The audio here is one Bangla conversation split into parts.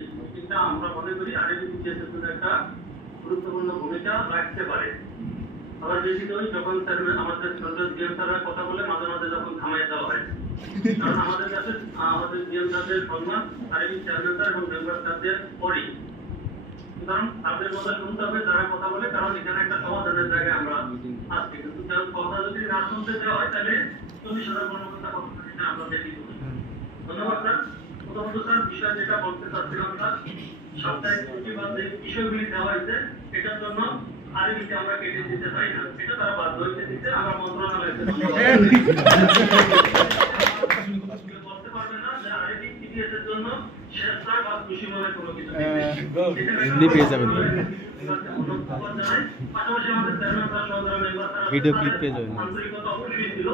এটা আমরা মনে করি আইডেন্টিফিকেশনের জন্য একটা গুরুত্বপূর্ণ ভূমিকা রাখতে পারে। আবার বেশি তো যখন আমাদের স্যাররা কথা বলে মাঝে মাঝে যখন থামাই দেওয়া হয়, কারণ আমাদের কাছে আমাদের স্যারদের সম্মান আইডি চেয়ারম্যান এবং মেম্বার স্যারদের পরই, সুতরাং তাদের কথা শুনতে হবে যারা কথা বলে, কারণ এখানে একটা সমাধানের জায়গায় আমরা আসছি। কিন্তু কথা যদি না শুনতে দেওয়া হয় তাহলে 40,000 কর্মকর্তা কর্মচারীরা আমরা দেখি। ধন্যবাদ স্যার। প্রথমত স্যার বিষয় যেটা বলতে চাচ্ছিলাম স্যার, সাপ্তাহিক ছুটি বা যে বিষয়গুলি দেওয়া হয়েছে এটার জন্য আরবিতে আমরা কেটে দিতে চাই না, এটা তারা বাধ্য হয়েছে দিতে। আমরা মন্ত্রণালয়কে বলতে পারবে না যে আরবি টিডিএস এর জন্য শেষদার বা খুশি মনে কোনো কিছু পেয়ে যাবেন, পাশাপাশি আমাদের চেয়ারম্যান বা সহযোগী মেম্বার ভিডিও ক্লিপ পেয়ে যাবেন। আন্তরিকতা অবশ্যই ছিল।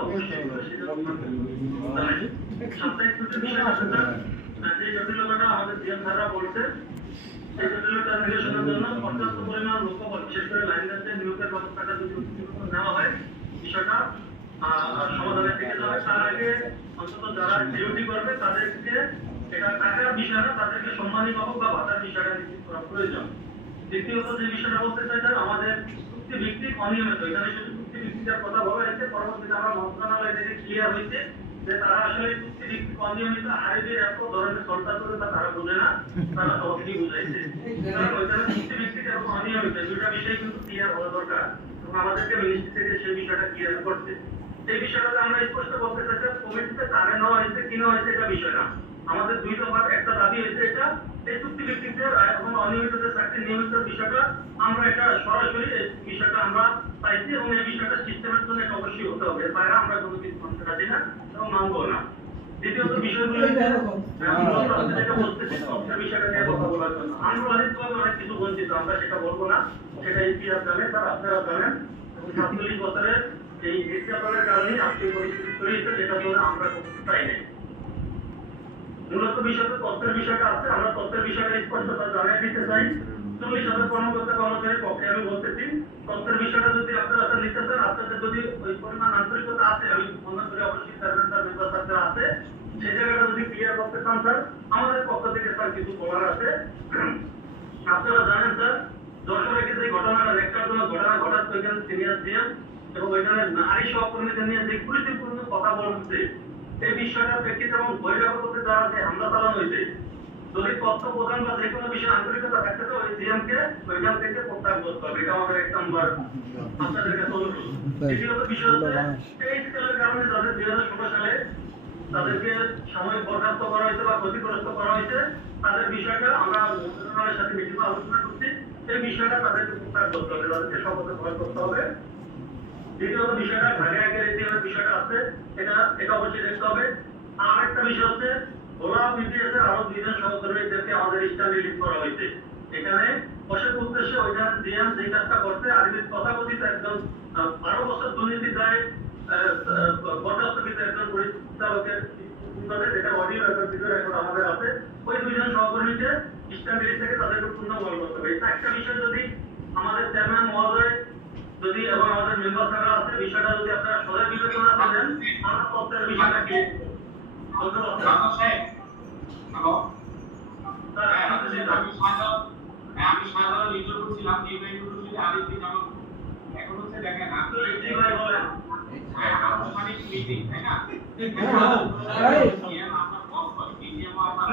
সাপ্তাহিক ছুটির বিষয় আছে স্যার, যে জটিলতাটা আমাদের জিএম স্যাররা বলছে, এই জটিলতা নিরসনের জন্য পর্যাপ্ত পরিমাণ লোকবল বিশেষ করে লাইন ম্যানদের নিয়োগের ব্যবস্থাটা যদি নেওয়া হয় বিষয়টা সমাধানের দিকে যাবে। তার আগে অন্তত যারা ডিউটি করবে তাদেরকে এটা টাকার বিষয় না, তাদেরকে সম্মানী পাবো বা ভাতার বিষয়টা নিশ্চিত করা প্রয়োজন। দ্বিতীয়ত যে বিষয়টা বলতে চাই স্যার, আমাদের চুক্তি ভিত্তিক অনিয়মিত, এখানে শুধু চুক্তি ভিত্তিকের কথা বলা হয়েছে, পরবর্তীতে আমরা মন্ত্রণালয় থেকে ক্লিয়ার হয়েছে যে তারা আসলে চুক্তি ভিত্তিক অনিয়মিত আইবির এত ধরনের সরকার করে তারা বোঝে না, তারা সবকি বুঝাইছে। কারণ ওইখানে চুক্তি ভিত্তিক এবং অনিয়মিত দুটা বিষয় কিন্তু ক্লিয়ার হওয়া দরকার এবং আমাদেরকে মিনিস্ট্রি থেকে সেই বিষয়টা ক্লিয়ার করতে। এই বিষয়টা আমরা স্পষ্ট বলতে চাচ্ছি, কমিটিতে কারে নেওয়া হয়েছে কি নেওয়া হয়েছে এটা বিষয় না, আমাদের দুই দফার একটা দাবি হয়েছে এটা, এই চুক্তি ভিত্তিকদের এবং অনিয়মিত যে চাকরি নিয়মিত বিষয়টা আমরা এটা সরাসরি এই বিষয়টা আমরা চাইছি এবং এই বিষয়টা সিস্টেমের জন্য এটা অবশ্যই হতে হবে, বাইরে আমরা কোনো কিছু করতে পারি না এবং মানবো না। দ্বিতীয়ত বিষয়গুলো যেটা বলতেছি সবচেয়ে বিষয়টা নিয়ে কথা বলার জন্য আমরা অনেক কিছু বঞ্চিত, আমরা সেটা বলবো না, সেটা ইতিহাস জানেন তার আপনারা জানেন এবং 47 বছরের এই নির্যাতনের কারণে আজকে পরিস্থিতি তৈরি হয়েছে, যেটা জন্য আমরা করতে চাই না। মূলত বিষয়টা তথ্যের বিষয়টা আছে, আমরা তথ্যের বিষয়টা স্পষ্টতা জানিয়ে দিতে চাই। 40,000 কর্মকর্তা কর্মচারীর পক্ষে আমি বলতেছি, তথ্যের বিষয়টা যদি আপনারা নিতে চান, আপনাদের যদি ওই পরিমাণ আন্তরিকতা আছে, আমি মনে করি অবশ্যই চেয়ারম্যান স্যার মেম্বার স্যার আছে, সেই জায়গাটা যদি ক্লিয়ার করতে চান স্যার, আমাদের পক্ষ থেকে স্যার কিছু বলার আছে। আপনারা জানেন স্যার, যশোরে যে ঘটনাটা রেকর্ড ঘটনা ঘটাচ্ছে ওইখানে সিনিয়র জিএম এবং ওইখানে নারী সহকর্মীদের নিয়ে যে কুরুচিপূর্ণ কথা বলছে, এই বিষয়টার প্রেক্ষিতে এবং বহিরাগতদের দ্বারা যে হামলা চালানো হয়েছে, যদি তথ্য প্রদান বা যে কোনো বিষয়ে আন্তরিকতা থাকতে তো ওই জিএমকে ওইখান থেকে প্রত্যাহার করতে হবে, এটা আমাদের এক নম্বর আপনাদের কাছে অনুরোধ। দ্বিতীয়ত বিষয় হচ্ছে এই স্কেলের কারণে যাদের 2016 সালে তাদেরকে সাময়িক বরখাস্ত করা হয়েছে বা ক্ষতিগ্রস্ত করা হয়েছে, তাদের বিষয়টা আমরা মন্ত্রণালয়ের সাথে মিটিং আলোচনা করছি, এই বিষয়টা তাদেরকে প্রত্যাহার করতে হবে, তাদেরকে শপথে ভয় করতে হবে। দ্বিতীয়ত বিষয়টা ঢাকা একের বিষয়টা আছে, এটা অবশ্যই দেখতে হবে। আর একটা বিষয় হচ্ছে ওরা বিপিএস এর আরো 2 জন সহকর্মীদেরকে আমাদের স্টার রিলিজ করা হয়েছে। এখানে অশেষ উদ্দেশ্যে ওইখানে জিএম যে কাজটা করছে আরবির তথাকথিত একজন 12 বছর দুর্নীতি দায় বরখাস্তকৃত একজন পরিচালকের যেটা অডিও এবং ভিডিও রেকর্ড আমাদের আছে, ওই 2 জন সহকর্মীকে স্টার রিলিজ থেকে তাদেরকে পুনর্বহাল করতে হবে। এই একটা বিষয় যদি আমাদের চেয়ারম্যান মহোদয় যদি এবং আমাদের মেম্বার যারা আছে বিষয়টা যদি আপনারা সদয় বিবেচনা করেন, আমরা তথ্যের বিষয়টাকে আমি সাধারণ লিডার করছিলাম যে ইভেন্টগুলো যদি আরেকটি জানো এখন হচ্ছে দেখেন আপনি আনুষ্ঠানিক মিটিং তাই না আপনার বস হয় ডিজিএম আপনার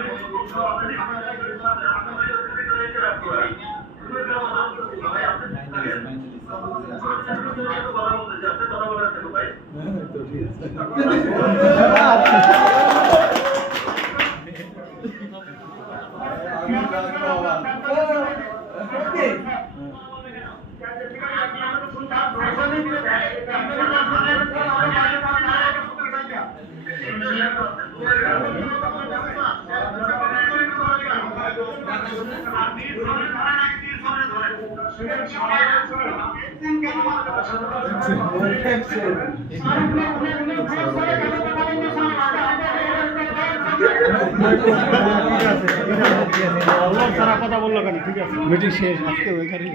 কথা বললো কেন? ঠিক আছে, মিটিং শেষ আজকে ওইখানে।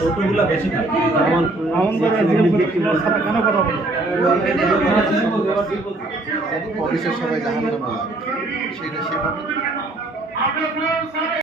টোটোগুলা বেশি খায়। অফিসের সবাই জাহান নামে লাগে সেটা সেভাবে